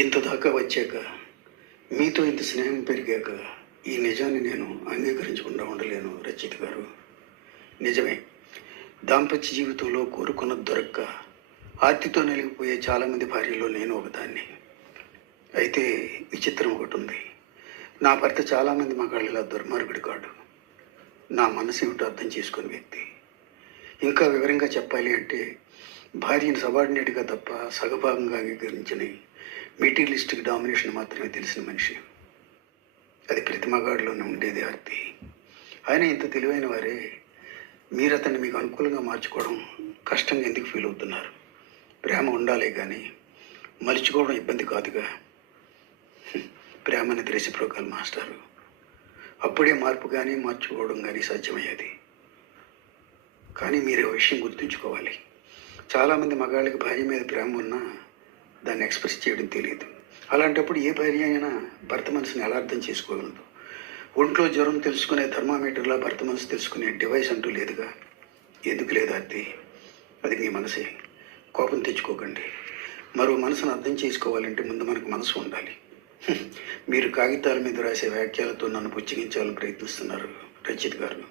ఇంత దాకా వచ్చాక మీతో ఇంత స్నేహం పెరిగాక ఈ నిజాన్ని నేను అంగీకరించకుండా ఉండలేను రచిత గారు. నిజమే, దాంపత్య జీవితంలో కోరుకున్నది దొరక్క ఆర్తితో నలిగిపోయే చాలామంది భార్యలో నేను ఒకదాన్ని. అయితే విచిత్రం ఒకటి ఉంది. నా భర్త చాలామంది మగాళ్ళలా దుర్మార్గుడు కాడు. నా మనసు ఏమిటో అర్థం చేసుకునే వ్యక్తి. ఇంకా వివరంగా చెప్పాలి అంటే భార్యను సబార్డినేట్గా తప్ప సగభాగంగా అంగీకరించని మెటీరియలిస్టిక్ డామినేషన్ మాత్రమే తెలిసిన మనిషి. అది ప్రతి మగాడిలోనే ఉండేది ఆర్తి. ఆయన ఇంత తెలివైన వారే మీరు అతన్ని మీకు అనుకూలంగా మార్చుకోవడం కష్టంగా ఎందుకు ఫీల్ అవుతున్నారు? ప్రేమ ఉండాలే కానీ మలుచుకోవడం ఇబ్బంది కాదుగా. ప్రేమ అనేది రెసిప్రోకల్ మాస్టారు. అప్పుడే మార్పు కానీ మార్చుకోవడం కానీ సాధ్యమయ్యేది. కానీ మీరు విషయం గుర్తుంచుకోవాలి, చాలామంది మగాళ్ళకి భార్య మీద ప్రేమ ఉన్నా దాన్ని ఎక్స్ప్రెస్ చేయడం తెలియదు. అలాంటప్పుడు ఏ భార్య అయినా భర్త మనసుని ఎలా అర్థం చేసుకోగలదు? ఒంట్లో జ్వరం తెలుసుకునే థర్మామీటర్లా భర్త మనసు తెలుసుకునే డివైస్ అంటూ లేదుగా. ఎందుకు లేదు ఆర్తి? అది మీ మనసే. కోపం తెచ్చుకోకండి. మరో మనసును అర్థం చేసుకోవాలంటే ముందు మనకు మనసు ఉండాలి. మీరు కాగితాల మీద రాసే వ్యాఖ్యలతో నన్ను పుచ్చగించాలని ప్రయత్నిస్తున్నారు రచిత్ గారు.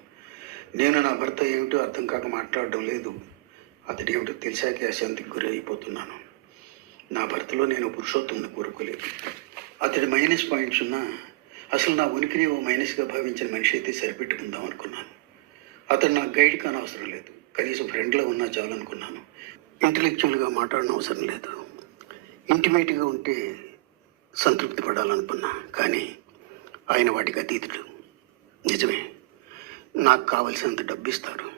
నేను నా భర్త ఏమిటో అర్థం కాక మాట్లాడడం లేదు. అతడి ఏమిటో తెలిసాకే అశాంతికి గురి అయిపోతున్నాను. నా భర్తలో నేను పురుషోత్తముని కోరుకోలేదు. అతడి మైనస్ పాయింట్స్ ఉన్నా అసలు నా ఉనికిని ఓ మైనస్గా భావించిన మనిషి అయితే సరిపెట్టుకుందాం అనుకున్నాను. అతడు నాకు గైడ్ కాని అవసరం లేదు. కనీసం ఫ్రెండ్లో ఉన్నా చాలనుకున్నాను. ఇంటలెక్చువల్గా మాట్లాడడం అవసరం లేదు. ఇంటిమేట్గా ఉంటే సంతృప్తి పడాలనుకున్నా. కానీ ఆయన వాటికి అతీతుడు. నిజమే, నాకు కావలసినంత డబ్బు ఇస్తారు,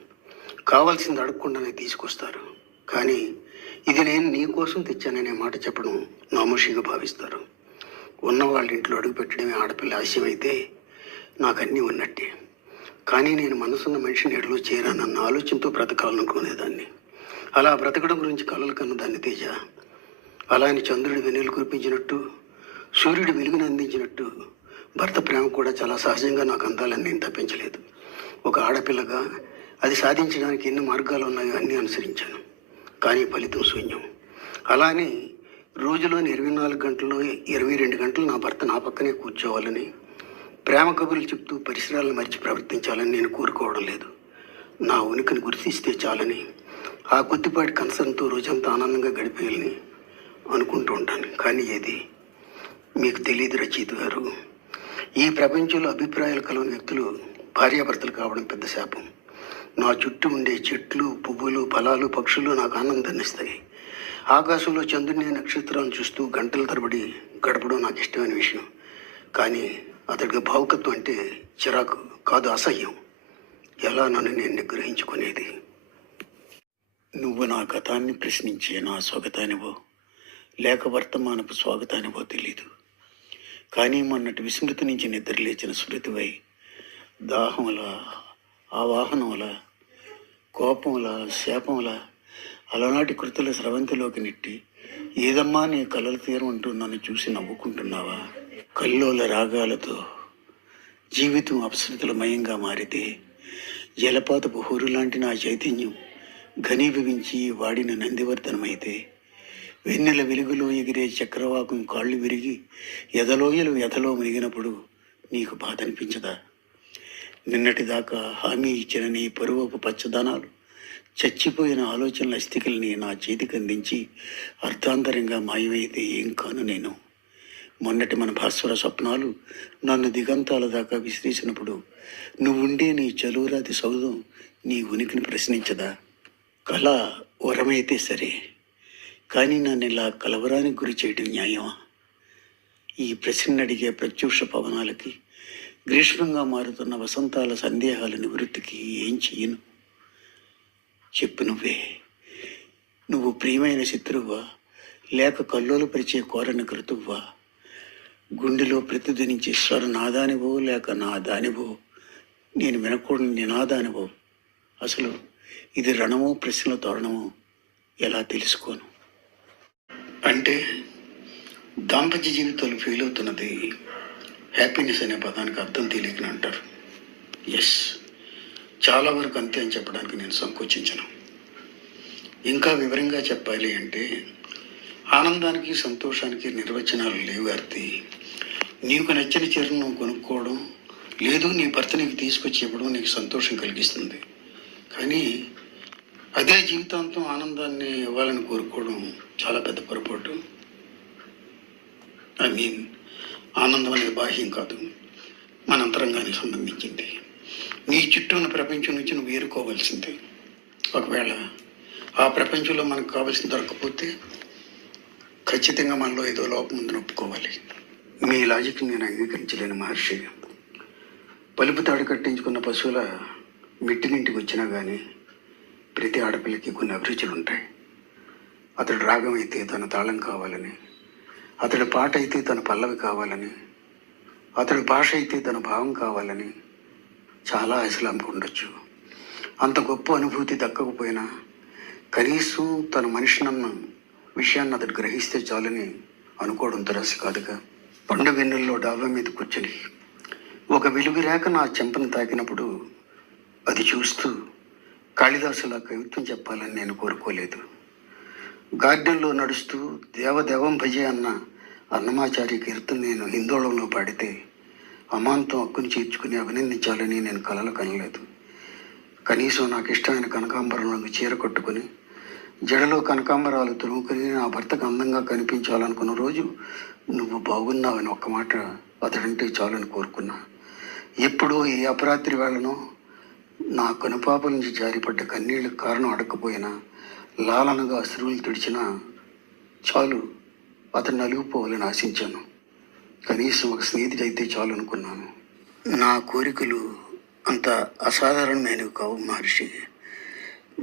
కావాల్సింది అడగకుండానే తీసుకొస్తారు. కానీ ఇది నేను నీ కోసం తెచ్చాననే మాట చెప్పడం నామోషిగా భావిస్తారు. ఉన్న వాళ్ళ ఇంట్లో అడుగు పెట్టడమే ఆడపిల్ల ఆశయం అయితే నాకు అన్నీ ఉన్నట్టే. కానీ నేను మనసున్న మనిషిని ఎడలో చేరానన్న ఆలోచనతో బ్రతకాలనుకునేదాన్ని. అలా బ్రతకడం గురించి కలలు కన్నదాన్ని తేజ. అలా అని చంద్రుడి వెన్నెలు కురిపించినట్టు, సూర్యుడు వెలుగును అందించినట్టు భర్త ప్రేమ కూడా చాలా సహజంగా నాకు అందాలని నేను తప్పించలేదు. ఒక ఆడపిల్లగా అది సాధించడానికి ఎన్ని మార్గాలు ఉన్నాయో అన్నీ అనుసరించాను. కానీ ఫలితం శూన్యం. అలానే రోజులోని 24 గంటల్లో 22 గంటలు నా భర్త నా పక్కనే కూర్చోవాలని, ప్రేమ కబుర్లు చెప్తూ పరిసరాలను మరిచి ప్రవర్తించాలని నేను కోరుకోవడం లేదు. నా ఉనికిని గుర్తిస్తే చాలని, ఆ కొద్దిపాటి కన్సర్న్తో రోజంతా ఆనందంగా గడిపేయాలని అనుకుంటూ ఉంటాను. కానీ ఏది మీకు తెలియదు రచయిత గారు. ఈ ప్రపంచంలో అభిప్రాయాలు కలవని వ్యక్తులు భార్యాభర్తలు కావడం పెద్ద శాపం. నా చుట్టూ ఉండే చెట్లు, పువ్వులు, ఫలాలు, పక్షులు నాకు ఆనందాన్ని ఇస్తాయి. ఆకాశంలో చంద్రుని, నక్షత్రాలను చూస్తూ గంటల తరబడి గడపడం నాకు ఇష్టమైన విషయం. కానీ అతడికి భావుకత్వం అంటే చిరాకు కాదు, అసహ్యం. ఎలా నన్ను నేను నిగ్రహించుకునేది? నువ్వు నా గతాన్ని ప్రశ్నించే నా స్వాగతానివో లేక వర్తమానపు స్వాగతానివో తెలీదు. కానీ మొన్నటి విస్మృతి నుంచి నిద్రలేచిన స్మృతివై దాహంలా, ఆవాహనంలా, కోపంలా, శాపంలా అలనాటి కృతుల స్రవంతిలోకి నెట్టి ఏదమ్మా నీ కలలు తీరం అంటూ నన్ను చూసి నవ్వుకుంటున్నావా? కల్లోల రాగాలతో జీవితం అపశృతులమయంగా మారితే జలపాతపు హోరు లాంటి నా చైతన్యం ఘనీభవించి వాడిన నందివర్ధనమైతే, వెన్నెల వెలుగులో ఎగిరే చక్రవాకం కాళ్ళు విరిగి ఎదలోయలు ఎదలో మునిగినప్పుడు నీకు బాధ అనిపించదా? నిన్నటిదాకా హామీ ఇచ్చిన నీ పరువపు పచ్చదనాలు చచ్చిపోయిన ఆలోచనల అస్థికల్ని నా చేతికి అందించి అర్థాంతరంగా మాయమైతే ఏం కాను నేను? మొన్నటి మన భాస్వర స్వప్నాలు నన్ను దిగంతాల దాకా విసిరేసినప్పుడు నువ్వుండే నీ చలువరాతి సౌధం నీ ఉనికిని ప్రశ్నించదా? కళ వరమైతే సరే, కానీ నన్ను ఇలా కలవరానికి గురి చేయడం న్యాయమా? ఈ ప్రశ్న అడిగే ప్రత్యూష పవనాలకి, గ్రీష్మంగా మారుతున్న వసంతాల సందేహాల నివృత్తికి ఏం చెయ్యను? చెప్పు నువ్వే. నువ్వు ప్రియమైన శత్రువా లేక కల్లోలు పరిచే కోరని కృతువ్వా? గుండెలో ప్రతిధ్వనించే స్వరనాదానివో లేక నాదానివో, నేను వినకూడని నినాదానివో? అసలు ఇది రణమో ప్రశ్నల తోరణమో ఎలా తెలుసుకోను? అంటే దాంపత్య జీవితాలు ఫెయిల్ అవుతున్నది హ్యాపీనెస్ అనే పదానికి అర్థం తెలియకని అంటారు. ఎస్, చాలా వరకు అంతే అని చెప్పడానికి నేను సంకోచించను. ఇంకా వివరంగా చెప్పాలి అంటే ఆనందానికి సంతోషానికి నిర్వచనాలు లేవు అర్థి. నీకు నచ్చిన చీరను నువ్వు కొనుక్కోవడం, లేదు నీ భర్త నీకు తీసుకొచ్చి ఇవ్వడం నీకు సంతోషం కలిగిస్తుంది. కానీ అదే జీవితాంతం ఆనందాన్ని ఇవ్వాలని కోరుకోవడం చాలా పెద్ద పొరపాటు. ఐ మీన్, ఆనందం అనేది బాహ్యం కాదు, మన అంతరంగానికి సంబంధించింది. నీ చుట్టూ ఉన్న ప్రపంచం నుంచి నువ్వు ఏరుకోవాల్సిందే. ఒకవేళ ఆ ప్రపంచంలో మనకు కావాల్సిన దొరకకపోతే ఖచ్చితంగా మనలో ఏదో లోపం ఉందని ఒప్పుకోవాలి. మీ లాజిక్ నేను అంగీకరించలేను మహర్షి. పలుపు తాడు కట్టించుకున్న పశువుల మిట్టినింటికి వచ్చినా కానీ ప్రతి ఆడపిల్లకి కొన్ని అభిరుచులు ఉంటాయి. అతడు రాగం అయితే తన తాళం కావాలని, అతడి పాట అయితే తన పల్లవి కావాలని, అతడి భాష అయితే తన భావం కావాలని చాలా ఆశలు ఉండొచ్చు. అంత గొప్ప అనుభూతి దక్కకపోయినా కనీసం తన మనిషినన్న విషయాన్ని అతడు గ్రహిస్తే చాలని అనుకోవడం దురాశ కాదుగా. పండు వెన్నుల్లో డాబా మీద కూర్చొని ఒక వెలుగు రేఖ నా చెంపను తాకినప్పుడు అది చూస్తూ కాళిదాసులా కవిత్వం చెప్పాలని నేను కోరుకోలేదు. గార్డెన్లో నడుస్తూ దేవదేవం భజే అన్న అన్నమాచార్య కీర్తన నేను హిందోళంలో పాడితే అమాంతం హక్కుని చేర్చుకుని అభినందించాలని నేను కలలు కనలేదు. కనీసం నాకు ఇష్టమైన కనకాంబరం రంగు చీర కట్టుకుని జడలో కనకాంబరాలు తురుముకుని నా భర్తకు అందంగా కనిపించాలనుకున్న రోజు నువ్వు బాగున్నావని ఒక్క మాట అతడంటే చాలని కోరుకున్నా. ఎప్పుడో ఏ అపరాత్రి వేళనో నా కనుపాపల నుంచి జారిపడ్డ కన్నీళ్ళకు కారణం అడగకపోయినా లాలనగా అశ్రువులు తుడిచినా చాలు అతను నలిగిపోవాలని ఆశించాను. కనీసం ఒక స్నేహితుడు అయితే చాలు అనుకున్నాను. నా కోరికలు అంత అసాధారణమైనవి కావు మహర్షి.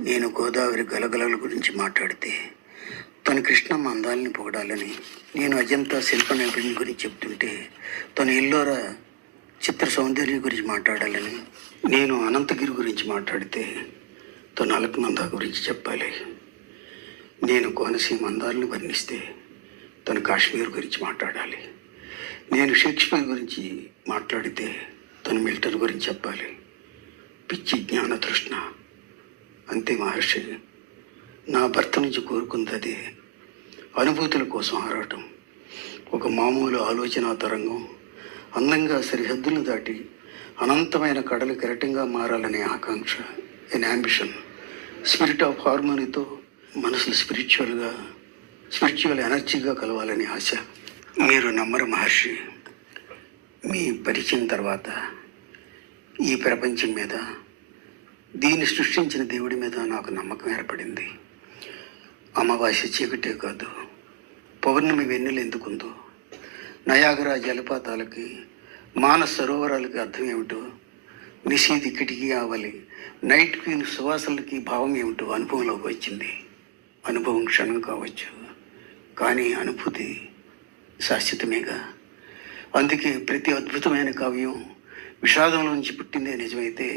నేను గోదావరి గలగలల గురించి మాట్లాడితే తను కృష్ణమ్మ అందాలని పొగడాలని, నేను అజంతా శిల్ప నైపుణ్యం గురించి చెప్తుంటే తను ఎల్లోరా చిత్ర సౌందర్యం గురించి మాట్లాడాలని, నేను అనంతగిరి గురించి మాట్లాడితే తను అలకనంద గురించి చెప్పాలి. నేను కోనసీమ అందాలను వర్ణిస్తే తను కాశ్మీర్ గురించి మాట్లాడాలి. నేను షేక్స్పియర్ గురించి మాట్లాడితే తను మిల్టన్ గురించి చెప్పాలి. పిచ్చి జ్ఞాన తృష్ణ అంతే మహర్షి. నా భర్త నుంచి కోరుకుంది అదే, అనుభూతుల కోసం ఆరాటం. ఒక మామూలు ఆలోచన తరంగం అందంగా సరిహద్దులను దాటి అనంతమైన కడలు కెరటంగా మారాలనే ఆకాంక్ష, ఎన్ అంబిషన్. స్పిరిట్ ఆఫ్ హార్మోనీతో మనసులు స్పిరిచువల్ ఎనర్జీగా కలవాలనే ఆశ. మీరు నమ్మరు మహర్షి, మీ పరిచయం తర్వాత ఈ ప్రపంచం మీద, దీన్ని సృష్టించిన దేవుడి మీద నాకు నమ్మకం ఏర్పడింది. అమావాస్య చీకటే కాదు, పౌర్ణమి వెన్నెలు ఎందుకుందో, నయాగరా జలపాతాలకి, మానస సరోవరాలకి అర్థం ఏమిటో, నిషీది కిటికీ ఆవలి, నైట్ క్వీన్ సువాసనలకి భావం ఏమిటో అనుభవంలోకి వచ్చింది. అనుభవం క్షణం కావచ్చు, కానీ అనుభూతి శాశ్వతమేగా. అందుకే ప్రతి అద్భుతమైన కావ్యం విషాదంలో నుంచి పుట్టిందే నిజమైతే,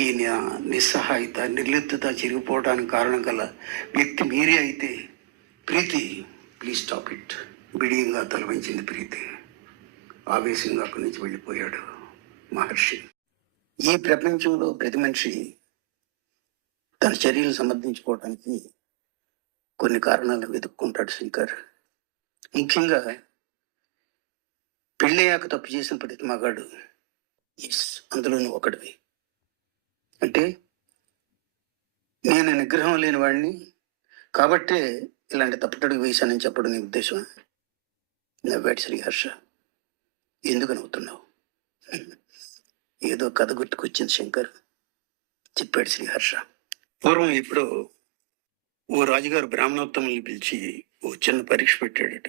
ఈ నిస్సహాయత, నిర్లిప్తత చిరిగిపోవడానికి కారణం గల వ్యక్తి మీరే అయితే, ప్రీతి ప్లీజ్ స్టాప్ ఇట్. బిడియంగా తలవంచింది ప్రీతి. ఆవేశంగా అక్కడి నుంచి వెళ్ళిపోయాడు మహర్షి. ఈ ప్రపంచంలో ప్రతి మనిషి తన చర్యలు సమర్థించుకోవడానికి కొన్ని కారణాలను వెతుక్కుంటాడు శంకర్. ముఖ్యంగా పెళ్ళయ్యాక తప్పు చేసిన ప్రతి మగాడు అందులోనూ ఒకటివి. అంటే నేను నిగ్రహం లేని వాడిని కాబట్టే ఇలాంటి తప్పుటడుగు వేశానని చెప్పడం నీ ఉద్దేశం? నవ్వాడు శ్రీహర్ష. ఎందుకు నవ్వుతున్నావు? ఏదో కథ గుర్తుకొచ్చింది శంకర్, చెప్పాడు శ్రీహర్ష. పూర్వం ఎప్పుడో ఓ రాజుగారు బ్రాహ్మణోత్తముల్ని పిలిచి ఓ చిన్న పరీక్ష పెట్టాడట.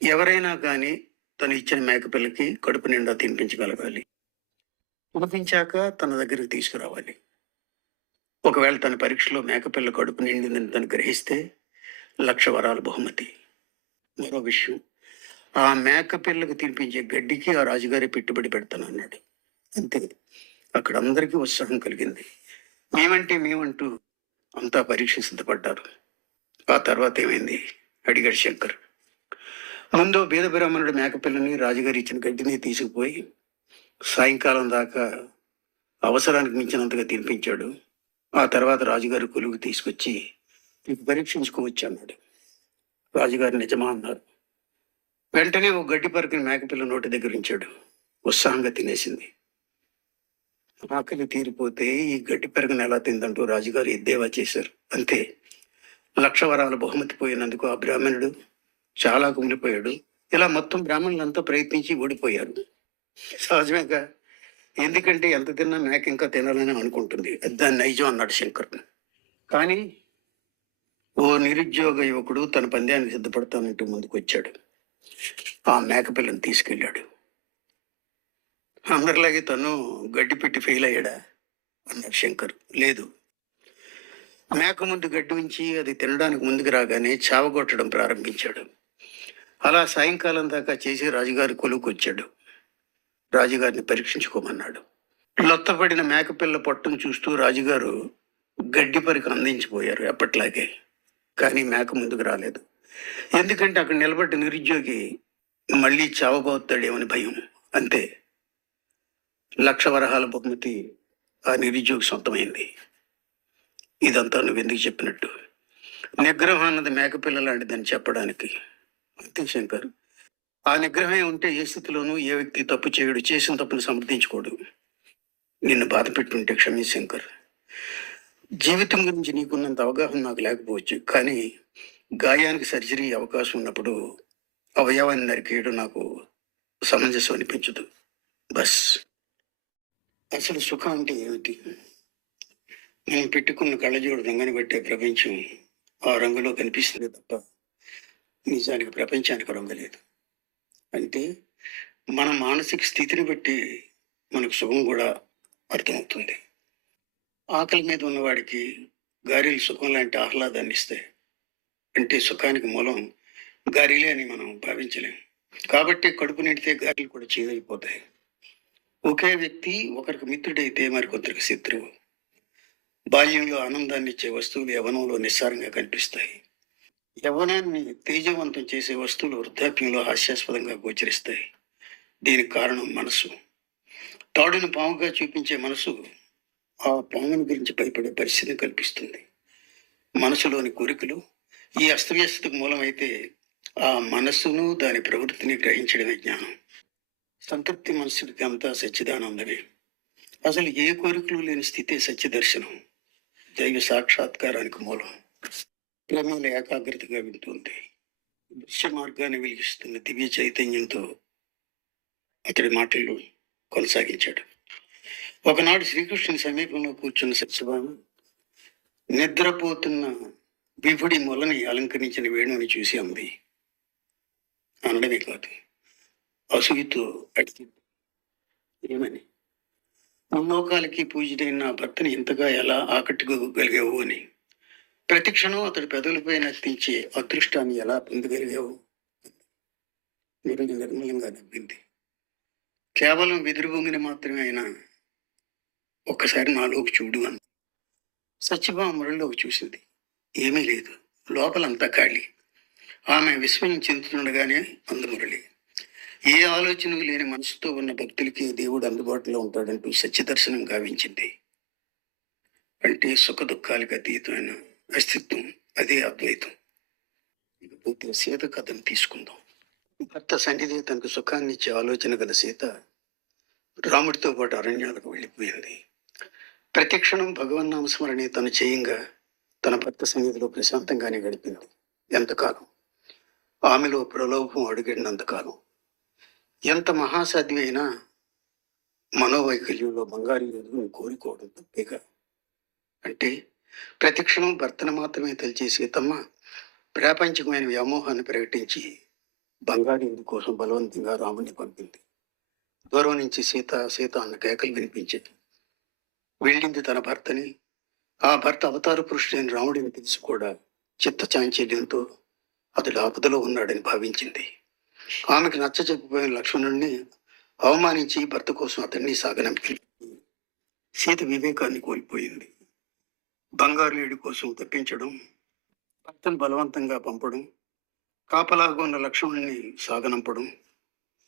ఎవరైనా కానీ తను ఇచ్చిన మేకపిల్లకి కడుపు నిండా తినిపించగలగాలి. తినిపించాక తన దగ్గరికి తీసుకురావాలి. ఒకవేళ తన పరీక్షలో మేకపిల్ల కడుపు నిండిందని తను గ్రహిస్తే 1,00,000 వరాలు బహుమతి. మరో విషయం, ఆ మేకపిల్లకు తినిపించే గడ్డికి ఆ రాజుగారి పెట్టుబడి పెడతానన్నాడు. అంతే, అక్కడ అందరికీ ఉత్సాహం కలిగింది. మేమంటూ అంతా పరీక్ష సిద్ధపడ్డారు. ఆ తర్వాత ఏమైంది అడిగాడు శంకర్. ముందు బీద బ్రాహ్మణుడు మేకపిల్లని రాజుగారి ఇచ్చిన గడ్డిని తీసుకుపోయి సాయంకాలం దాకా అవసరానికి మించినంతగా తినిపించాడు. ఆ తర్వాత రాజుగారి కొలువుకి తీసుకొచ్చి నీకు పరీక్షించుకోవచ్చు అన్నాడు. రాజుగారు నిజమా అన్నారు. వెంటనే ఓ గడ్డి పరుకుని మేకపిల్ల నోటి దగ్గర ఉంచాడు. ఉత్సాహంగా తినేసింది. ఆకలి తీరిపోతే ఈ గడ్డి పెరగని ఎలా తిందంటూ రాజుగారు ఎద్దేవా చేశారు. అంతే, 1,00,000 వరాల బహుమతి పోయినందుకు ఆ బ్రాహ్మణుడు చాలా కుమిలిపోయాడు. ఇలా మొత్తం బ్రాహ్మణులంతా ప్రయత్నించి ఓడిపోయారు. సహజమేగా, ఎందుకంటే ఎంత తిన్నా మేక ఇంకా తినాలని అనుకుంటుంది. అది దాని నైజం అన్నాడు శంకర్. కానీ ఓ నిరుద్యోగ యువకుడు తన పంద్యానికి సిద్ధపడతానంటూ ముందుకు వచ్చాడు. ఆ మేకపిల్లని తీసుకెళ్ళాడు. అందరిలాగే తను గడ్డి పెట్టి ఫెయిల్ అయ్యాడా అన్నాడు శంకర్. లేదు, మేక ముందు గడ్డి ఉంచి అది తినడానికి ముందుకు రాగానే చావగొట్టడం ప్రారంభించాడు. అలా సాయంకాలం దాకా చేసి రాజుగారి కొలువుకు వచ్చాడు. రాజుగారిని పరీక్షించుకోమన్నాడు. లొత్తపడిన మేకపిల్ల పొట్టను చూస్తూ రాజుగారు గడ్డి పరికి అందించిపోయారు ఎప్పట్లాగే. కానీ మేక ముందుకు రాలేదు. ఎందుకంటే అక్కడ నిలబడ్డ నిరుద్యోగి మళ్ళీ చావబోతాడేమని భయం. అంతే, 1,00,000 వరహాల బహుమతి ఆ నిరుద్యోగి సొంతమైంది. ఇదంతా నువ్వెందుకు చెప్పినట్టు? నిగ్రహం అన్నది మేకపిల్ల లాంటిదని చెప్పడానికి. అంతే శంకర్, ఆ నిగ్రహమే ఉంటే ఏ స్థితిలోనూ ఏ వ్యక్తి తప్పు చేయడు, చేసిన తప్పును సమర్థించుకోడు. నిన్ను బాధ పెట్టుంటే క్షమించు శంకర్. జీవితం గురించి నీకున్నంత అవగాహన నాకు లేకపోవచ్చు, కానీ గాయానికి సర్జరీ అవకాశం ఉన్నప్పుడు అవయవాన్ని నరికేయడం నాకు సమంజసం అనిపించదు. బస్. అసలు సుఖం అంటే ఏమిటి? మనం పెట్టుకున్న కళ్ళజోడు రంగుని బట్టే ప్రపంచం ఆ రంగులో కనిపిస్తుంది తప్ప నిజానికి ప్రపంచానికి రంగు లేదు. అంటే మన మానసిక స్థితిని బట్టి మనకు సుఖం కూడా అర్థమవుతుంది. ఆకలి మీద ఉన్నవాడికి గారెలు సుఖం లాంటి ఆహ్లాదాన్ని ఇస్తాయి. అంటే సుఖానికి మూలం గారెలే అని మనం భావించలేం. కాబట్టి కడుపు నిండితే గారెలు కూడా చేదైపోతాయి. ఒకే వ్యక్తి ఒకరికి మిత్రుడైతే మరికొందరికి శత్రువు. బాల్యంలో ఆనందాన్ని ఇచ్చే వస్తువులు యవ్వనంలో నిస్సారంగా కనిపిస్తాయి. యవ్వనాన్ని తేజవంతం చేసే వస్తువులు వృద్ధాప్యంలో హాస్యాస్పదంగా గోచరిస్తాయి. దీనికి కారణం మనసు. తాడును పాముగా చూపించే మనసు ఆ పాముని గురించి భయపడే పరిస్థితిని కల్పిస్తుంది. మనసులోని కోరికలు ఈ అస్తవ్యస్తకు మూలమైతే ఆ మనస్సును దాని ప్రవృత్తిని గ్రహించడమే జ్ఞానం. సంతృప్తి మనసుకి అంతా సచ్చిదానందమే. అసలు ఏ కోరికలు లేని స్థితే సత్యదర్శనం, దైవ సాక్షాత్కారానికి మూలం. ప్రేమలో ఏకాగ్రతగా వింటుంది. దృశ్య మార్గాన్ని వెలిగిస్తున్న దివ్య చైతన్యంతో అతడి మాటలు కొనసాగించాడు. ఒకనాడు శ్రీకృష్ణుని సమీపంలో కూర్చున్న సత్యభామ నిద్రపోతున్న విభుడి మొలని అలంకరించిన వేణుని చూసి అంది. అనడమే కాదు, అసూయతో అడిగింది, ఏమని? ముల్లోకాలకి పూజుడైన నా భర్తని ఇంతగా ఎలా ఆకట్టుకోగలిగావు అని. ప్రతిక్షణం అతడి పెదవులపై నర్తించే అదృష్టాన్ని ఎలా పొందగలిగావు? నిర్మలంగా నవ్వింది. కేవలం వెదురుబొంగిన మాత్రమే అయినా ఒక్కసారి నాలోకి చూడు అంది. సత్యభామ మురళిలోకి చూసింది. ఏమీ లేదు, లోపలంతా ఖాళీ. ఆమె విస్మయం చెందుతుండగానే అందు మురళి, ఏ ఆలోచన లేని మనసుతో ఉన్న భక్తులకి దేవుడు అందుబాటులో ఉంటాడంటూ సత్యదర్శనం గావించింది. అంటే సుఖ దుఃఖాలకు అతీతమైన అస్తిత్వం, అదే అద్వైతం. ఇకపోతే సీత కథను తీసుకుందాం. భర్త సన్నిధి తనకు సుఖాన్ని ఇచ్చే ఆలోచన గల సీత రాముడితో పాటు అరణ్యాలకు వెళ్ళిపోయింది. ప్రతిక్షణం భగవన్నామస్మరణి తను చేయంగా తన భర్త సన్నిధిలో ప్రశాంతంగానే గడిపింది. ఎంతకాలం? ఆమెలో ప్రలోభం అడుగడినంతకాలం. ఎంత మహాసాధ్యం అయినా మనోవైకల్యంలో బంగారు ఎదుగుని కోరుకోవడం తప్పేగా. అంటే ప్రతిక్షణం భర్తను మాత్రమే తలిచే సీతమ్మ ప్రాపంచికమైన వ్యామోహాన్ని ప్రకటించి బంగారు ఎదుగు కోసం బలవంతంగా రాముడిని పంపింది. దూరం నుంచి సీత సీత అన్న కేకలు వినిపించింది. వెళ్ళింది తన భర్తని. ఆ భర్త అవతార పురుషుడైన రాముడిని తెలిసి కూడా చిత్త చాంచల్యంతో అతడు ఆపదలో ఉన్నాడని భావించింది. ఆమెకు నచ్చ చెప్పిపోయిన లక్ష్మణుడిని అవమానించి భర్త కోసం అతన్ని సాగనంపి సీత వివేకాన్ని కోల్పోయింది. బంగారు ఏడు కోసం తప్పించడం, భర్తను బలవంతంగా పంపడం, కాపలాగా ఉన్న లక్ష్మణుడిని సాగనంపడం,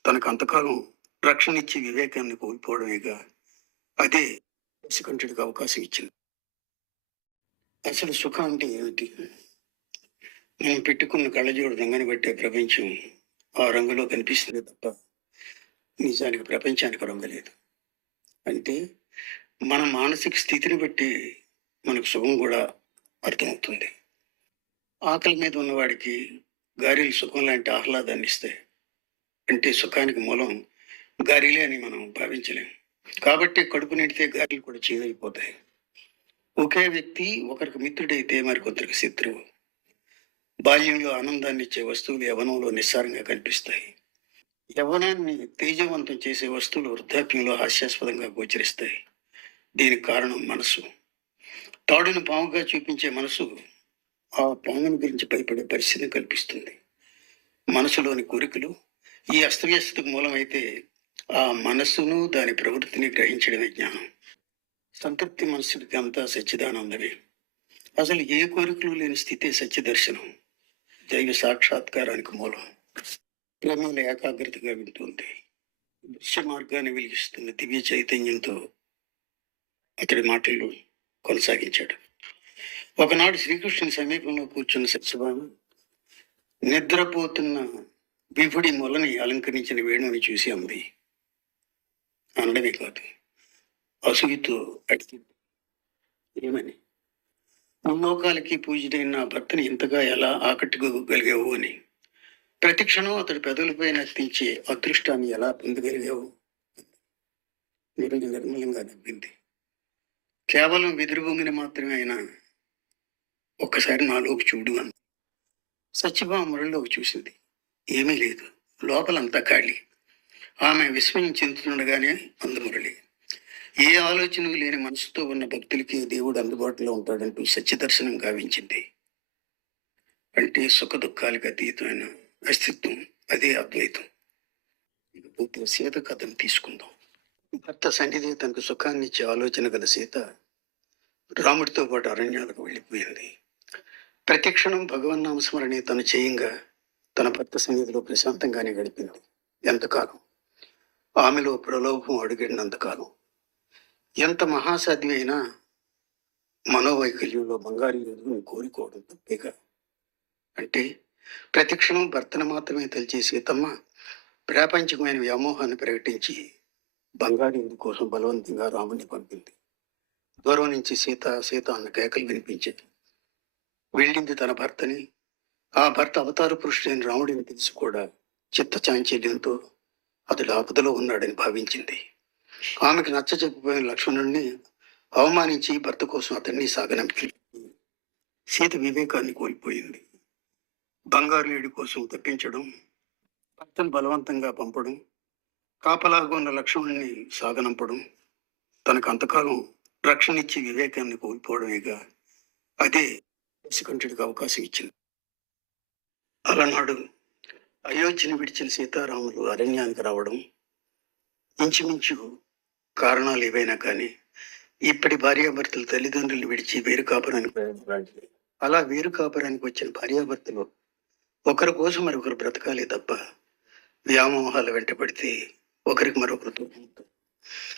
తనకు అంతకాలం రక్షణ ఇచ్చి వివేకాన్ని కోల్పోవడమేగా. అదే శిఖంఠుడికి అవకాశం ఇచ్చింది. అసలు సుఖం అంటే ఏమిటి? మనం పెట్టుకున్న కళ్ళజోడు రంగుని బట్టే ప్రపంచం ఆ రంగులో కనిపిస్తుంది తప్ప నిజానికి ప్రపంచానికి రంగు లేదు. అంటే మన మానసిక స్థితిని బట్టి మనకు సుఖం కూడా అర్థమవుతుంది. ఆకలి మీద ఉన్నవాడికి గారెలు సుఖం లాంటి ఆహ్లాదాన్ని ఇస్తాయి. అంటే సుఖానికి మూలం గారెలే అని మనం భావించలేం. కాబట్టి కడుపు నిండితే గారెలు కూడా చేదైపోతాయి. ఒకే వ్యక్తి ఒకరికి మిత్రుడైతే మరికొందరికి శత్రువు. బాల్యంలో ఆనందాన్ని ఇచ్చే వస్తువులు యవ్వనంలో నిస్సారంగా కనిపిస్తాయి. యవ్వనాన్ని తేజవంతం చేసే వస్తువులు వృద్ధాప్యంలో హాస్యాస్పదంగా గోచరిస్తాయి. దీనికి కారణం మనసు. తాడును పాముగా చూపించే మనసు ఆ పాముని గురించి భయపడే పరిస్థితిని కల్పిస్తుంది. మనసులోని కోరికలు ఈ అస్తవ్యస్తకు మూలమైతే ఆ మనస్సును దాని ప్రవృత్తిని గ్రహించడమే జ్ఞానం. సంతృప్తి మనసుడికి అంతా సచ్చిదానందమే. అసలు ఏ కోరికలు లేని స్థితే సత్యదర్శనం. దైవ సాక్షాత్కారానికి మూలం. ప్రేమల ఏకాగ్రతగా వింటుంది. దృశ్య మార్గాన్ని వెలిగిస్తున్న దివ్య చైతన్యంతో అతడి మాటలు కొనసాగించాడు. ఒకనాడు శ్రీకృష్ణుని సమీపంలో కూర్చున్న సత్యభామ నిద్రపోతున్న విభుడి మొలని అలంకరించిన వేణుని చూసి అంది. అనడమే కాదు, అసూయతో అడిగింది, ఏమని? ముల్లోకాలకి పూజుడైన నా భర్తని ఇంతగా ఎలా ఆకట్టుకోగలిగావు అని. ప్రతిక్షణం అతడి పెదవులపై నర్తించే అదృష్టాన్ని ఎలా పొందగలిగావు? నిర్మలంగా నవ్వింది. కేవలం వెదురుబొంగిన మాత్రమే అయినా ఒక్కసారి నాలోకి చూడు అంది. సత్యభామ మురళిలోకి చూసింది. ఏమీ లేదు, లోపలంతా ఖాళీ. ఆమె విస్మయం చెందుతుండగానే అందు మురళి. ఏ ఆలోచన లేని మనసుతో ఉన్న భక్తులకి దేవుడు అందుబాటులో ఉంటాడంటూ సత్యదర్శనం గావించింది. అంటే సుఖ దుఃఖాలకు అతీతమైన అస్తిత్వం, అదే అద్వైతం. ఇకపోతే సీత కథను తీసుకుందాం. భర్త సన్నిధి తనకు సుఖాన్ని ఇచ్చే ఆలోచన గల సీత రాముడితో పాటు అరణ్యాలకు వెళ్ళిపోయింది. ప్రతిక్షణం భగవన్నామస్మరణి తను చేయంగా తన భర్త సన్నిధిలో ప్రశాంతంగానే గడిపింది. ఎంతకాలం? ఆమెలో ప్రలోభం అడుగడినంతకాలం. ఎంత మహాసాధ్యం అయినా మనోవైకల్యంలో బంగారు యోధుని కోరుకోవడం తప్పేగా. అంటే ప్రతిక్షణం భర్తను మాత్రమే తలిచే సీతమ్మ ప్రాపంచికమైన వ్యామోహాన్ని ప్రకటించి బంగారు యోధు కోసం బలవంతంగా రాముడిని పంపింది. దూరం నుంచి సీత సీత అన్న కేకలు వినిపించింది. వెళ్ళింది తన భర్తని. ఆ భర్త అవతార పురుషుడైన రాముడిని తెలిసి కూడా చిత్త చాంచల్యంతో అతడు ఆపదలో ఉన్నాడని భావించింది. ఆమెకు నచ్చ చెప్పిపోయిన లక్ష్మణుడిని అవమానించి భర్త కోసం అతన్ని సాగనంపి సీత వివేకాన్ని కోల్పోయింది. బంగారు లేడి కోసం తప్పించడం, భర్తను బలవంతంగా పంపడం, కాపలాగా ఉన్న లక్ష్మణుడిని సాగనంపడం, తనకు అంతకాలం రక్షణ ఇచ్చి వివేకాన్ని కోల్పోవడమేగా. అదే శశికంఠుడికి అవకాశం ఇచ్చింది. అలనాడు అయోధ్యను విడిచిన సీతారాములు అరణ్యానికి రావడం ఇంచుమించు కారణాలు ఏవైనా కానీ ఇప్పటి భార్యాభర్తలు తల్లిదండ్రులు విడిచి వేరు కాపురానికి లాంటిది. అలా వేరు కాపురానికి వచ్చిన భార్యాభర్తలు ఒకరి కోసం మరొకరు బ్రతకాలే తప్ప వ్యామోహాలు వెంటబడితే ఒకరికి మరొకరు తోడు.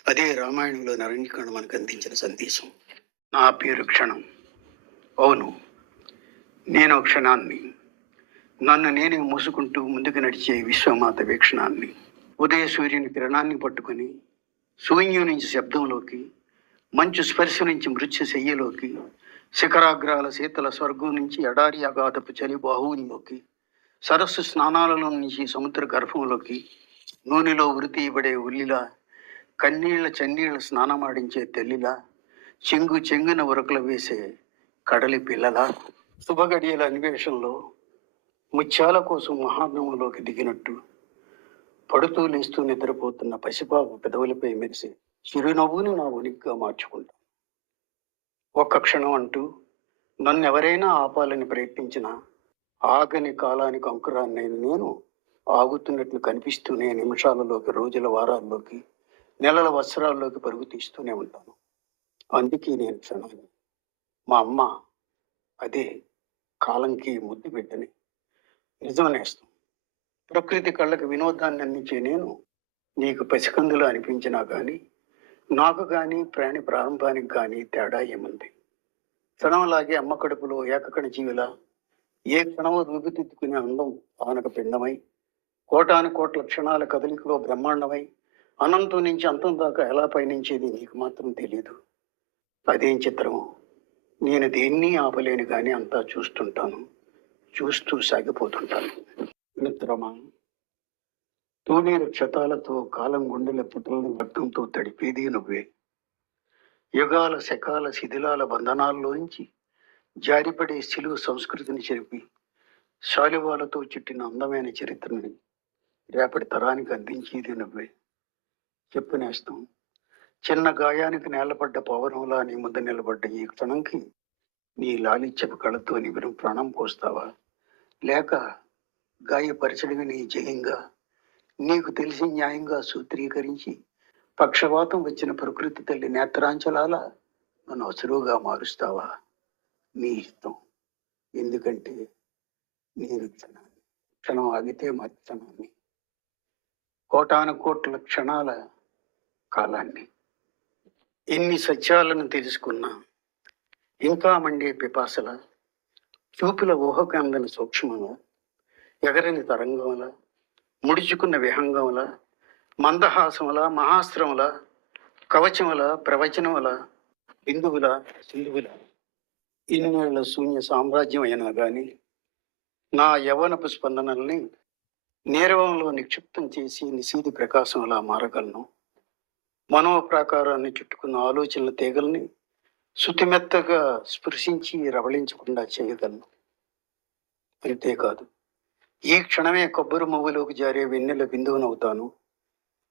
అదే రామాయణంలో అరణ్యకాండ మనకు అందించిన సందేశం. నా పేరు క్షణం. అవును, నేను క్షణాన్ని. నన్ను నేనే మూసుకుంటూ ముందుకు నడిచే విశ్వమాత వీక్షణాన్ని. ఉదయ సూర్యుని కిరణాన్ని పట్టుకుని శూన్యం నుంచి శబ్దంలోకి, మంచు స్పర్శ నుంచి మృత్యు శయ్యలోకి, శిఖరాగ్రాల శీతల స్వర్గం నుంచి ఎడారి అగాధపు చలి బాహువుల్లోకి, సరస్సు స్నానాలలో నుంచి సముద్ర గర్భంలోకి, నూనెలో వృత్తి ఇవ్వడే ఉల్లిలా, కన్నీళ్ల చన్నీళ్ల స్నానమాడించే తెల్లిలా, చెంగున ఉరకలు వేసే కడలి పిల్లలా, శుభగడియల అన్వేషణలో ముత్యాల కోసం మహాత్మంలోకి దిగినట్టు పడుతూ లేస్తూ నిద్రపోతున్న పసిపాప పెదవులపై మెరిసి చిరునవ్వుని నా ఉనికిగా మార్చుకుంటాను. ఒక్క క్షణం అంటూ నన్ను ఎవరైనా ఆపాలని ప్రయత్నించినా ఆగని కాలానికి అంకురాన్ని నేను ఆగుతున్నట్లు కనిపిస్తూనే నిమిషాలలోకి, రోజుల, వారాల్లోకి, నెలల, వత్సరాల్లోకి పరుగు తీస్తూనే ఉంటాను. అందుకే నేను క్షణాన్ని. మా అమ్మ అదే కాలంకి ముద్దు బిడ్డని. నిజమనేస్తాం. ప్రకృతి కళ్ళకు వినోదాన్ని అందించే నేను నీకు పసికందులు అనిపించినా కానీ నాకు కానీ ప్రాణి ప్రారంభానికి కానీ తేడా ఏముంది? క్షణంలాగే అమ్మ కడుపులో ఏకకణ జీవిలా ఏ క్షణమో రూపుదిద్దుకునే అందం ఆనక పిండమై కోటాను కోట్ల క్షణాల కదలికలో బ్రహ్మాండమై అనంతం నుంచి అంతం దాకా ఎలా పయనించేది నీకు మాత్రం తెలియదు. అదేం చిత్రమో, నేను దేన్ని ఆపలేను కానీ అంతా చూస్తుంటాను, చూస్తూ సాగిపోతుంటాను. మిత్రమా, తూనీల క్షతాలతో కాలం గుండెల పుటలను రక్తంతో తడిపేది నువ్వే. యుగాల శకాల శిథిలాల బంధనాల్లోంచి జారిపడే శిలువ సంస్కృతిని చెరిపి శాలువాలతో చుట్టిన అందమైన చరిత్రని రేపటి తరానికి అందించేది నువ్వే. చెప్పునేస్తాం, చిన్న గాయానికి నేలపడ్డ పవనంలా నీ ముందు నిలబడ్డ ఈ క్షణంకి నీ లాలిత్యపు కళతో నిబిరం ప్రాణం పోస్తావా, లేక గాయపరచడివి నీ జయంగా నీకు తెలిసి న్యాయంగా సూత్రీకరించి పక్షవాతం వచ్చిన ప్రకృతి తల్లి నేత్రాంచలాల నన్ను అసురువుగా మారుస్తావా? నీ ఇష్టం. ఎందుకంటే నేను క్షణం ఆగితే మర్చనాన్ని, కోటాను కోట్ల క్షణాల కాలాన్ని. ఎన్ని సత్యాలను తెలుసుకున్నా ఇంకా మండే పిపాసల, చూపుల ఊహకు అందని సూక్ష్మల, ఎగరని తరంగముల, ముడుచుకున్న విహంగముల, మందహాసముల, మహాస్త్రముల, కవచముల, ప్రవచనముల, బిందువుల, సింధువుల ఇన్నేళ్ల శూన్య సామ్రాజ్యం అయినా గాని నా యవనపు స్పందనల్ని నీరవంలో నిక్షిప్తం చేసి నిశీది ప్రకాశంలా మారగలను. మనోప్రాకారాన్ని చుట్టుకున్న ఆలోచనల తీగల్ని శుతిమెత్తగా స్పృశించి రవళించకుండా చేయగలను. అంతేకాదు, ఈ క్షణమే కొబ్బరి మువ్వులోకి జారే వెన్నెల బిందువునవుతాను.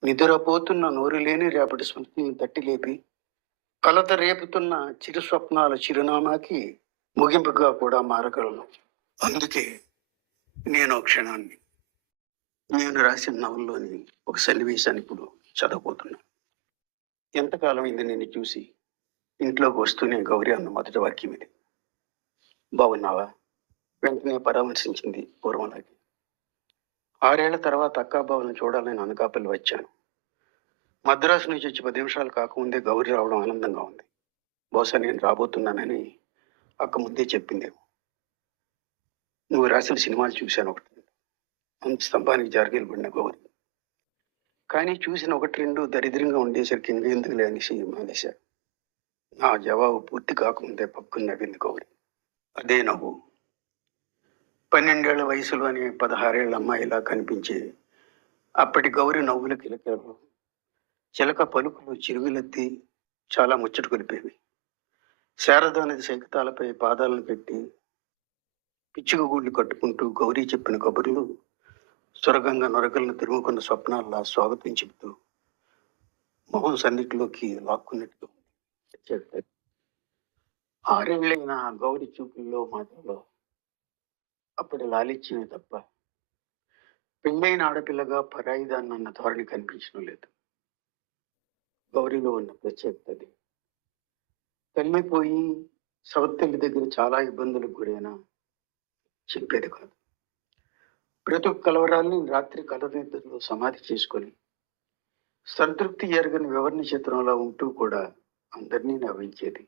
నిద్రపోతున్న నోరు లేని రేపటి స్మృతిని తట్టిలేపి కలత రేపుతున్న చిరు స్వప్నాల చిరునామాకి ముగింపుగా కూడా మారగలను. అందుకే నేను క్షణాన్ని, నేను రాసిన నవల్లోని ఒక సన్నివేశాన్ని ఇప్పుడు చదవబోతున్నాను. ఎంతకాలం అయింది నేను చూసి? ఇంట్లోకి వస్తూనే గౌరీ అన్న మొదటి వాక్యం ఇది. బాగున్నావా? వెంటనే పరామర్శించింది పూర్వంలాగే. 6 ఏళ్ల తర్వాత అక్కాబావలను చూడాలని అనకాపల్లి వచ్చాను. మద్రాసు నుంచి వచ్చి 10 నిమిషాలు కాకముందే గౌరీ రావడం ఆనందంగా ఉంది. బహుశా నేను రాబోతున్నానని అక్క ముందే చెప్పిందేమో. నువ్వు రాసిన సినిమాలు చూశాను ఒకటి, అంత స్తంభానికి జారగిలిపడిన గౌరీ. కానీ చూసిన 1-2 దరిద్రంగా ఉండేసరికి ఇంకెందుకు లేనిసి మానేశారు. నా జవాబు పూర్తి కాకముందే పక్కన నవ్వింది గౌరీ. అదే నవ్వు 12 ఏళ్ల వయసులోని 16 ఏళ్ల అమ్మాయిలా కనిపించే అప్పటి గౌరీ నవ్వుల కిలకలు, చిలక పలుకులు చిరుగులెత్తి చాలా ముచ్చట కొలిపేవి. శారదా నది శైకతాలపై పాదాలను పెట్టి పిచ్చుక గూళ్ళు కట్టుకుంటూ గౌరీ చెప్పిన కబుర్లు సురగంగా నొరగలను తిరుగుకున్న స్వప్నాల్లా స్వాగతం చెబుతూ మొహం సన్నిటిలోకి లాక్కున్నట్టు. 6 ఏళ్ళైన గౌరీ చూపుల్లో మాటల్లో అప్పటి లాలిత్యమే తప్ప పెళ్ళైన ఆడపిల్లగా పరాయిదాన్ని అన్న ధోరణి కనిపించడం లేదు. గౌరీలో ఉన్న ప్రత్యేకత తల్లిపోయి సవత్తల్లి దగ్గర చాలా ఇబ్బందులకు గురైనా చెప్పేది కాదు. ప్రతి కలవరాల్ని రాత్రి కలనిద్రలో సమాధి చేసుకొని సంతృప్తి ఎరగని వివరణ చిత్రంలో ఉంటూ కూడా అందరినీ నవ్వించేది.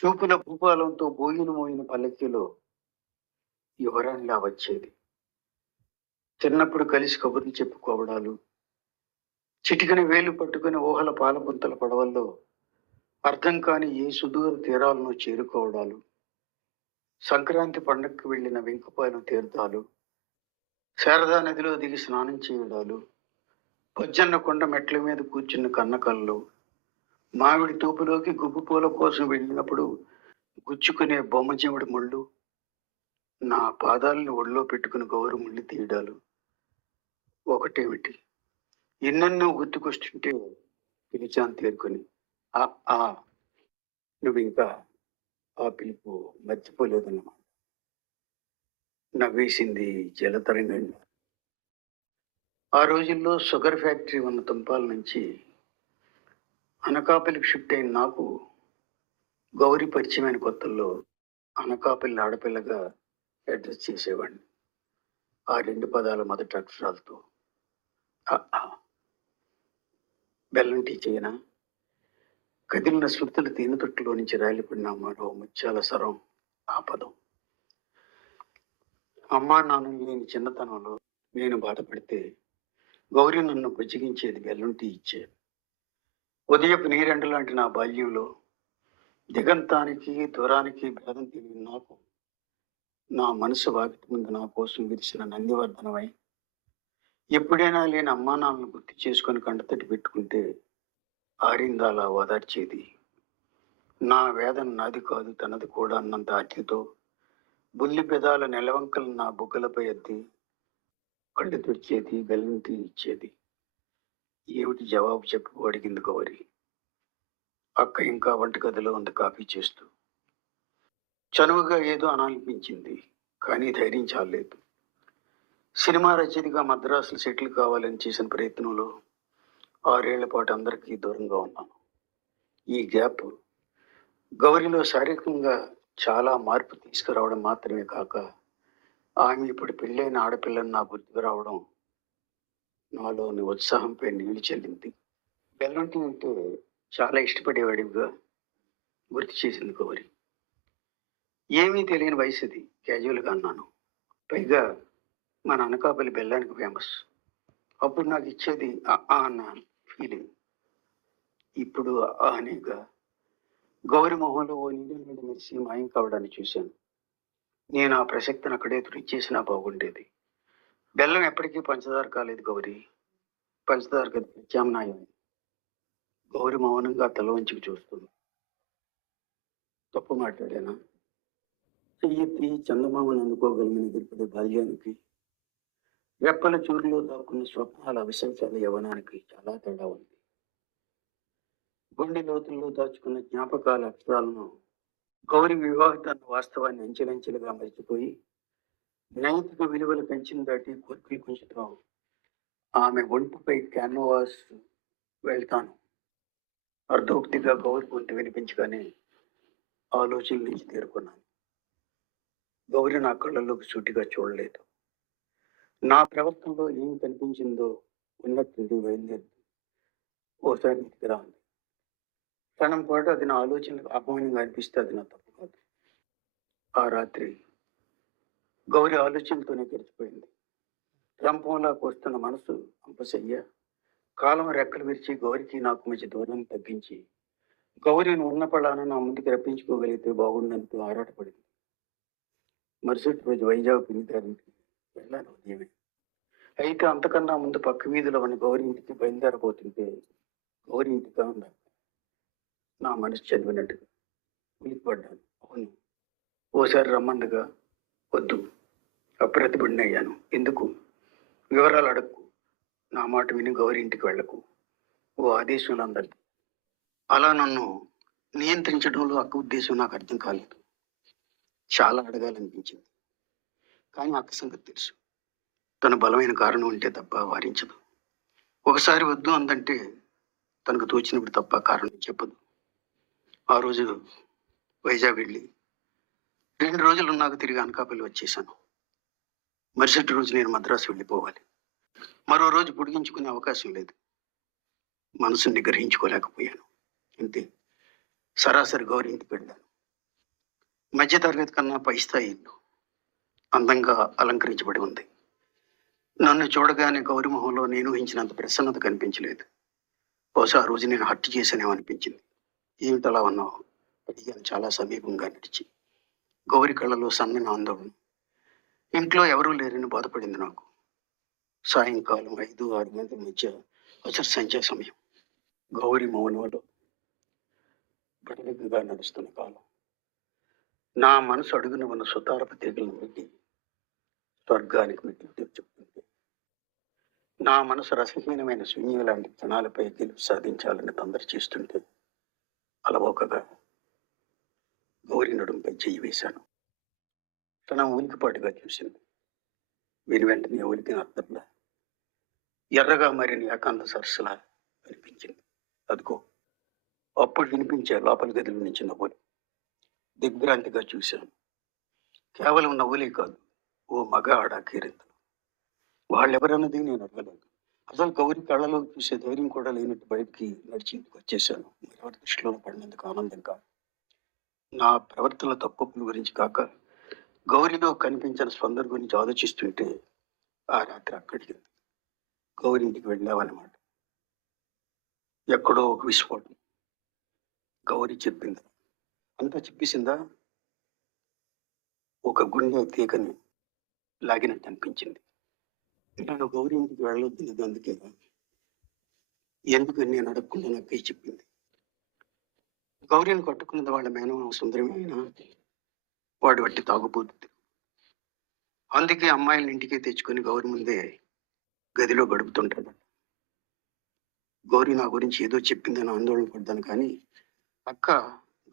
చూపుల భూపాలంతో మోయిన పల్లకిలో యువరాణిలా వచ్చేది. చిన్నప్పుడు కలిసి కబుర్లు చెప్పుకోవడాలు, చిటికన వేలు పట్టుకుని ఊహల పాలపుంతల పడవల్లో అర్థం కాని ఏ సుదూర తీరాలను చేరుకోవడాలు, సంక్రాంతి పండగకు వెళ్లిన వెంకపాలెం తీర్థాలు, శారదా నదిలో దిగి స్నానం చేయడాలు, పొజ్జన్న కొండ మెట్ల మీద కూర్చున్న కన్నకళ్ళు, మామిడి తోపులోకి గుబ్బు పూల కోసం వెళ్ళినప్పుడు గుచ్చుకునే బొమ్మచెమిడి ముళ్ళు, నా పాదాలను ఒళ్ళో పెట్టుకుని గౌరు ముళ్ళు తీయడాలు. ఒకటేమిటి, ఎన్నెన్నో గుర్తుకొస్తుంటే పిలిచాను తేరుకొని, ఆ నువ్వు ఇంకా ఆ పిలుపు మర్చిపోలేదన్నమాట. నవ్వేసింది జలతరంగంగా. ఆ రోజుల్లో షుగర్ ఫ్యాక్టరీ ఉన్న తుంపాల నుంచి అనకాపల్లికి షిఫ్ట్ అయిన నాకు గౌరీ పరిచయమైన కొత్తల్లో అనకాపల్లి ఆడపిల్లగా అడ్రస్ చేసేవాడిని. ఆ 2 పదాల మొదటి అక్షరాలతో. బెల్లం టీ చేయనా? కదిలిన స్మృతుల తేనెతొట్టులో నుంచి రాలిపడిన మరో ముత్యాల సరం ఆ పదం. అమ్మా నాన్న లేని చిన్నతనంలో నేను బాధపడితే గౌరీ నన్ను బుజ్జగించేది, వెల్లుంటి ఇచ్చేది. ఉదయపు నీరెండు లాంటి నా బాల్యంలో దిగంతానికి దూరానికి భేదం తెలియని నాకు నా మనసు వాకిటి ముందు నా కోసం విరిసిన నందివర్ధనమై, ఎప్పుడైనా లేని అమ్మా నాన్నను గుర్తు చేసుకొని కంటతడి పెట్టుకుంటే ఆరిందాలా ఓదార్చేది. నా వేదన నాది కాదు తనది కూడా అన్నంత ఆర్తితో బుల్లి పెదాల నెలవంకలు నా బుగ్గలపై అద్ది కళ్ళు తుడిచేది, బెల్లంతి ఇచ్చేది. ఏమిటి జవాబు చెప్పు అడిగింది గౌరి. అక్క ఇంకా వంటగదిలో ఉంది కాఫీ చేస్తూ. చనువుగా ఏదో అనాలనిపించింది, కానీ ధైర్యం చాలేదు. సినిమా రచయితగా మద్రాసులో సెటిల్ కావాలని చేసిన ప్రయత్నంలో 6 ఏళ్ల పాటు అందరికీ దూరంగా ఉన్నాను. ఈ గ్యాప్ గౌరిలో శారీరకంగా చాలా మార్పు తీసుకురావడం మాత్రమే కాక, ఆమె ఇప్పుడు పెళ్ళైన ఆడపిల్లని నా గుర్తుకు రావడం నాలోని ఉత్సాహంపై నీళ్లు చల్లింది. బెల్లంటి అంటే చాలా ఇష్టపడేవాడివిగా గుర్తు చేసింది గౌరి. ఏమీ తెలియని వయసుది, క్యాజువల్గా అన్నాను. పైగా మన అనకాపల్లి బెల్లానికి ఫేమస్. అప్పుడు నాకు ఇచ్చేది అన్న ఫీలింగ్. ఇప్పుడు అనేగా గౌరి మొహంలో ఓ నీళ్ళు మెరిసి మాయం కావడాన్ని చూశాను. నేను ఆ ప్రసక్తిని అక్కడే తుడిచేసినా బాగుండేది. బెల్లం ఎప్పటికీ పంచదార కాలేదు గౌరీ, పంచదారకు అది ప్రత్యామ్నాయం. గౌరి మౌనంగా తల వంచుకు చూస్తుంది. తప్పు మాట్లాడానా? చెయ్యెత్తి చందమామను అందుకోగలిగిన ఎదుర్కొనే బాల్యానికి, రెప్పల చూరులో దాక్కున్న స్వప్నాల అవిశంసాల యవనానికి చాలా తేడా ఉంది. గుండె లోతుల్లో దాచుకున్న జ్ఞాపకాల అక్షరాలను గౌరి వివాహితాన్ని వాస్తవాన్ని అంచెలంచెలుగా మర్చిపోయి, నైతిక విలువలు పెంచిన దాటి కోరికలు కొంచెం ఆమె ఒంటిపై క్యాన్వాస్ వెళ్తాను. అర్ధోక్తిగా గౌరి గొంతు వినిపించగానే ఆలోచన నుంచి తేరుకున్నాను. గౌరి నా కళ్ళల్లోకి సూటిగా చూడలేదు. నా ప్రవర్తనలో ఏం కనిపించిందో ఉన్నట్టుండి బయలుదేరి ఓసారి ఇంటికి రాంది. క్షణం పాటు అది నా ఆలోచనలకు అపమానంగా అనిపిస్తే అది నా తప్పు కాదు. ఆ రాత్రి గౌరి ఆలోచనలతోనే గడిచిపోయింది. రంపంలాకు వస్తున్న మనసు అంపసయ్య కాలం రెక్కలు విరిచి గౌరికి నాకు మధ్య దూరాన్ని తగ్గించి, గౌరిని ఉన్న పడాన నా ముందుకు రప్పించుకోగలిగితే బాగుండంటూ ఆరాటపడింది. మరుసటి రోజు వైజాగ్ పిన్నిగారింటికి వెళ్ళాను ఉదయమే. అయితే అంతకన్నా ముందు పక్క వీధిలో ఉన్న గౌరి ఇంటికి బయలుదేరబోతుంటే గౌరి ఇంటిగా ఉండాలి. నా మనసు చదివినట్టుగా ఉలికిపడ్డాను. అవును, ఓసారి రమ్మండగా వద్దు, అప్రతిభుడినయ్యాను. ఎందుకు? వివరాలు అడగకు, నా మాట విని గౌరి ఇంటికి వెళ్ళకు, ఓ ఆదేశంలో అందరికీ. అలా నన్ను నియంత్రించడంలో అక్క ఉద్దేశం నాకు అర్థం కాలేదు. చాలా అడగాలనిపించింది, కానీ అక్క సంగతి తెలుసు. తన బలమైన కారణం ఉంటే తప్ప వారించదు. ఒకసారి వద్దు అందంటే తనకు తోచినప్పుడు తప్ప కారణం చెప్పదు. ఆ రోజు వైజాగ్ వెళ్ళి 2 రోజులు నాకు తిరిగి అనకాపల్లి వచ్చేసాను. మరుసటి రోజు నేను మద్రాసు వెళ్ళిపోవాలి. మరో రోజు పొడిగించుకునే అవకాశం లేదు. మనసుని గ్రహించుకోలేకపోయాను. అంతే, సరాసరి గౌరి ఇంటికి వెళ్ళాను. మధ్యతరగతి కన్నా పై స్థాయి ఇల్లు, అందంగా అలంకరించబడి ఉంది. నన్ను చూడగానే గౌరి మొహంలో నేను ఊహించినంత ప్రసన్నత కనిపించలేదు. బహుశా ఆ రోజు నేను హత్య చేశానేమో అనిపించింది. ఏమిటలా ఉన్నావు అడిగాను చాలా సమీపంగా నడిచి. గౌరి కళ్ళలో సన్నని ఆందోళన. ఇంట్లో ఎవరూ లేరని బాధపడింది నాకు. సాయంకాలం 5-6 గంటల మధ్య అసలు సంధ్యా సమయం. గౌరి మౌనంలో బడలిగ్గా నడుస్తున్న కాలం. నా మనసు అడుగున ఉన్న సుతారపు తీగలను పెట్టి స్వర్గానికి మెట్లు చెప్తుంటే, నా మనసు రసహీనమైన శూన్యం లాంటి క్షణాలపై గెలుపు సాధించాలని తొందర చేస్తుంటే, అలవోకగా గౌరి నడుంపై చెయ్యి వేశాను. తన ఉలికిపాటుగా చూసింది. విని వెంటనే ఉలికిన అర్థంలా ఎర్రగా మారిన ఏకాంత సరస్సులా అనిపించింది. అదిగో అప్పుడు వినిపించే లోపల గదిలో నుంచి నవ్వులు. దిగ్భ్రాంతిగా చూశాను. కేవలం నవ్వులే కాదు, ఓ మగ ఆడ కీరింతలు. వాళ్ళెవరన్నది నేను అడగలేదు. అసలు గౌరి కళ్ళలోకి చూసే ధైర్యం కూడా లేనట్టు బయటికి నడిచి ఇంటికి వచ్చేసాను. ఎవరి దృష్టిలో పడినందుకు ఆనందం కాదు, నా ప్రవర్తన తప్పుల గురించి కాక గౌరిలో కనిపించిన స్పందన గురించి ఆలోచిస్తుంటే ఆ రాత్రి అక్కడికి గౌరి ఇంటికి వెళ్ళావన్నమాట. ఎక్కడో ఒక విస్ఫోటనం. గౌరి చెప్పింది. అంతా చెప్పేసిందా? ఒక గుండె తీగని లాగినట్టు అనిపించింది. నేను గౌరి ఇంటికి వెళ్ళొద్దు అందుకే. ఎందుకని నేను అడగకుండా నాకు చెప్పింది. గౌరీని కట్టుకున్నది వాళ్ళ మేనమామ సుందరమైన వాడు వట్టి తాగుబోతుంది. అందుకే అమ్మాయిల ఇంటికి తెచ్చుకొని గౌరి ముందే గదిలో గడుపుతుంటాడు. గౌరీ నా గురించి ఏదో చెప్పిందని ఆందోళన పడ్డాను, కానీ అక్క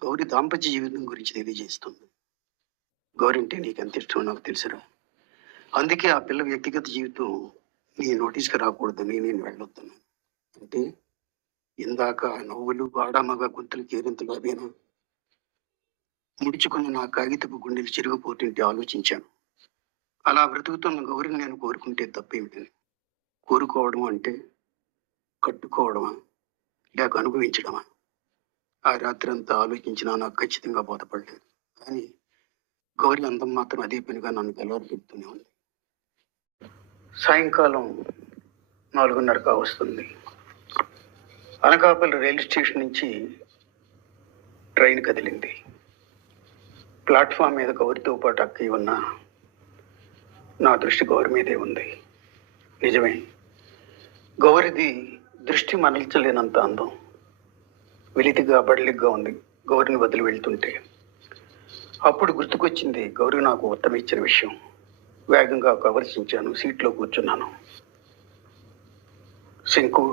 గౌరీ దాంపత్య జీవితం గురించి తెలియజేస్తుంది. గౌరీ అంటే నీకు ఎంత ఇష్టమో నాకు తెలుసురా. అందుకే ఆ పిల్ల వ్యక్తిగత జీవితం నీ నోటీస్కి రాకూడదని నేను వెళ్ళొద్దున్నాను. అంటే ఇందాక నవ్వులు ఆడామగ గొంతులు కేరింతలు అవేనా? ముడుచుకున్న నా కాగితపు గుండెలు చిరిగిపోతుంటే ఆలోచించాను. అలా బ్రతుకుతున్న గౌరిని నేను కోరుకుంటే తప్పేమిటని. కోరుకోవడం అంటే కట్టుకోవడమా లేక అనుభవించడమా? ఆ రాత్రి అంతా ఆలోచించినా నాకు ఖచ్చితంగా బోధపడలేదు. కానీ గౌరి అందం మాత్రం అదే పనిగా నన్ను గెలవరు పెడుతూనే ఉంది. సాయంకాలం 4:30 కావస్తుంది. అనకాపల్లి రైల్వే స్టేషన్ నుంచి ట్రైన్ కదిలింది. ప్లాట్ఫామ్ మీద గౌరితో పాటు అక్కయ్య ఉన్న నా దృష్టి గౌరి మీదే ఉంది. నిజమే, గౌరిది దృష్టి మరల్చలేనంత అందం. వెలితిగా బడలిగ్గా ఉంది గౌరిని వదిలి వెళ్తుంటే. అప్పుడు గుర్తుకొచ్చింది గౌరి నాకు ఉత్తమ ఇచ్చిన విషయం. వేగంగా కవర్చించాను, సీట్లో కూర్చున్నాను. శంకు,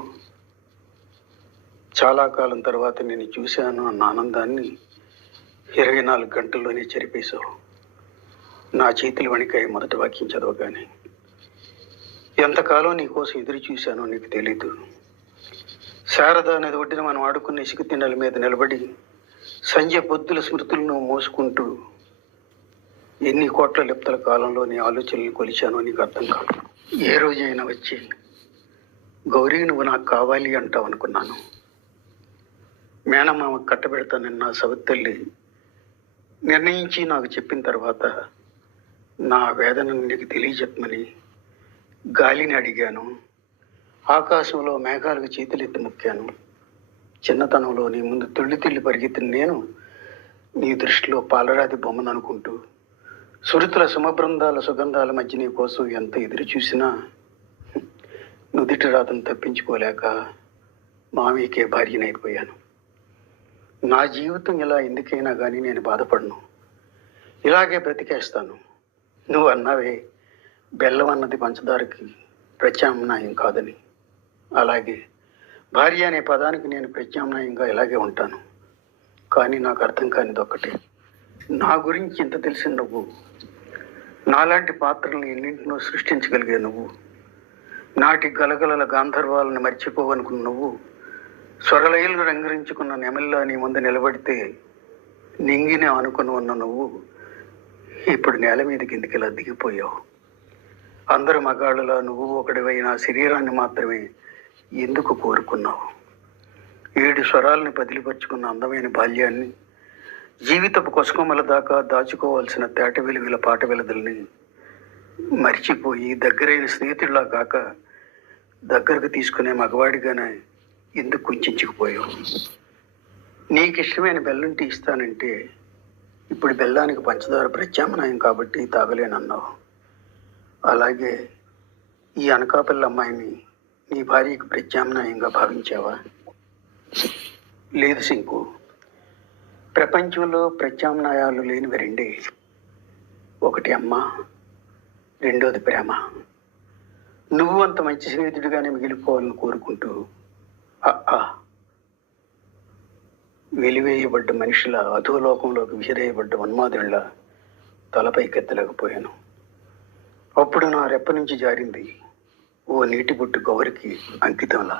చాలా కాలం తర్వాత నేను చూశాను అన్న ఆనందాన్ని 24 గంటల్లోనే చెరిపేశావు. నా చేతులు వణికాయి మొదటి వాక్యం చదవగానే. ఎంతకాలం నీ కోసం ఎదురు చూశానో నీకు తెలీదు. శారద అనేది ఒడ్డిన మనం ఆడుకున్న ఇసుక తిన్నెల మీద నిలబడి సంజయ్ పొద్దుల స్మృతులను మోసుకుంటూ ఎన్ని కోట్ల లిప్తల కాలంలో నీ ఆలోచనలు కొలిచానో నీకు అర్థం కాదు. ఏ రోజైనా వచ్చి గౌరీ నువ్వు నాకు కావాలి అంటావు అనుకున్నాను. మేనమామ కట్టబెడతానని నా సవత్తల్లి నిర్ణయించి నాకు చెప్పిన తర్వాత నా వేదనను నీకు తెలియజెప్పమని గాలిని అడిగాను. ఆకాశంలో మేఘాలకు చేతులెత్తి మొక్కాను. చిన్నతనంలో నీ ముందు తుళ్ళి పరిగెత్తిన నేను నీ దృష్టిలో పాలరాతి బొమ్మను అనుకుంటూ సురుతుల సుమబృందాల సుగంధాల మధ్య నీ కోసం ఎంత ఎదురు చూసినా నుదిటి రాతను తప్పించుకోలేక మామయ్యకే భార్యనైపోయాను. నా జీవితం ఇలా ఎందుకైనా కానీ నేను బాధపడను, ఇలాగే బ్రతికేస్తాను. నువ్వు అన్నావే బెల్లం అన్నది పంచదారకి ప్రత్యామ్నాయం కాదని, అలాగే భార్య అనే పదానికి నేను ప్రత్యామ్నాయంగా ఇలాగే ఉంటాను. కానీ నాకు అర్థం కానిది ఒక్కటే, నా గురించి ఇంత తెలిసిన నువ్వు, నాలాంటి పాత్రలను ఎన్నింటినో సృష్టించగలిగే నువ్వు, నాటి గలగలల గాంధర్వాలను మర్చిపోవనుకున్న నువ్వు, స్వరలయలు రంగరించుకున్న నెమల్లా నీ ముందు నిలబడితే నింగిని ఆనుకుని ఉన్న నువ్వు ఇప్పుడు నేల మీద కిందికి ఇలా దిగిపోయావు. అందరు మగాళ్ళలా నువ్వు ఒకడివై నా శరీరాన్ని మాత్రమే ఎందుకు కోరుకున్నావు? 7 స్వరాలని బదిలిపరుచుకున్న అందమైన బాల్యాన్ని, జీవితపు కొసకొమ్మల దాకా దాచుకోవాల్సిన తేట వెలుగుల పాట వెలదుల్ని మర్చిపోయి దగ్గరైన స్నేహితుడిలా కాక దగ్గరకు తీసుకునే మగవాడిగానే ఎందుకు కుంచుకుపోయావు? నీకు ఇష్టమైన బెల్లం టీ ఇస్తానంటే ఇప్పుడు బెల్లానికి పంచదార ప్రత్యామ్నాయం కాబట్టి తాగలేనన్నావు. అలాగే ఈ అనకాపల్లి అమ్మాయిని నీ భార్యకు ప్రత్యామ్నాయంగా భావించావా? లేదు శంకు, ప్రపంచంలో ప్రత్యామ్నాయాలు లేనివి రెండే. ఒకటి అమ్మ, రెండోది ప్రేమ. నువ్వు అంత మంచి స్నేహితుడిగానే మిగిలిపోవాలని కోరుకుంటూ వెలివేయబడ్డ మనిషిలా అధోలోకంలోకి విసిరేయబడ్డ ఉన్మాదుల్లా తలపైకెత్తలేకపోయాను. అప్పుడు నా రెప్ప నుంచి జారింది ఓ నీటి బొట్టు గౌరికి అంకితంలా.